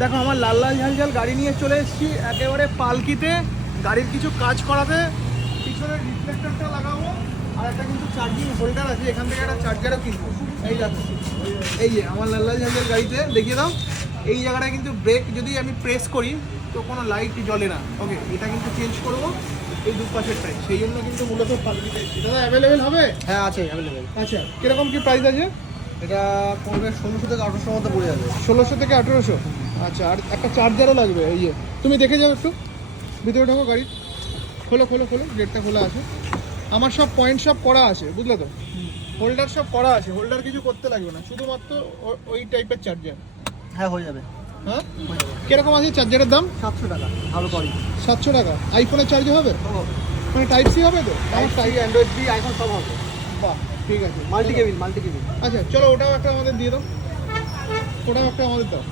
দেখো আমার লাল লাল ঝাল ঝাল গাড়ি নিয়ে চলে এসেছি একেবারে পালকিতে গাড়ির কিছু কাজ করাতে। পিছনের রিফ্লেক্টরটা লাগাবো আর একটা কিন্তু চার্জিং হোল্ডার আছে, এখান থেকে একটা চার্জারও কিনবো। এই দেখো, এই যে আমার লাল লাল ঝাল ঝাল গাড়িতে দেখিয়ে দাও, এই জায়গাটায় কিন্তু ব্রেক যদি আমি প্রেস করি তো কোনো লাইট জ্বলে না। ওকে, এটা কিন্তু চেঞ্জ করবো এই দুপাশেরটাই, সেই জন্য কিন্তু মূলত পালকিতে এসেছি। দাদা অ্যাভেলেবেল হবে? হ্যাঁ আছে অ্যাভেলেবেল। আচ্ছা, কিরকম কি প্রাইস আছে? এটা পড়বে 1600 থেকে 1800 মধ্যে পড়ে যাবে। 1600 থেকে 1800। আচ্ছা, আর একটা চার্জারও লাগবে। এই যে তুমি দেখে যাও একটু, ভিতরে ঢোকো গাড়ি, খোলো খোলো খোলো, গেটটা খোলা আছে। আমার সব পয়েন্ট সব করা আছে, বুঝলে তো? হোল্ডার সব করা আছে, হোল্ডার কিছু করতে লাগবে না, শুধুমাত্র ওই টাইপের চার্জার। হ্যাঁ হয়ে যাবে। হ্যাঁ, হয়ে যাবে। কিরকম আছে চার্জারের দাম? 700 টাকা ভালো করি। 700 টাকা। আইফোনের চার্জ হবে? মানে টাইপ সি হবে তো? আমার টাইপ অ্যান্ড্রয়েড বি আইফোন সব হবে। বাহ, ঠিক আছে। Multi cable, multi cable. আচ্ছা চলো, ওটাও একটা আমাদের দিয়ে দাও, ওটাও একটা আমাদের দাও।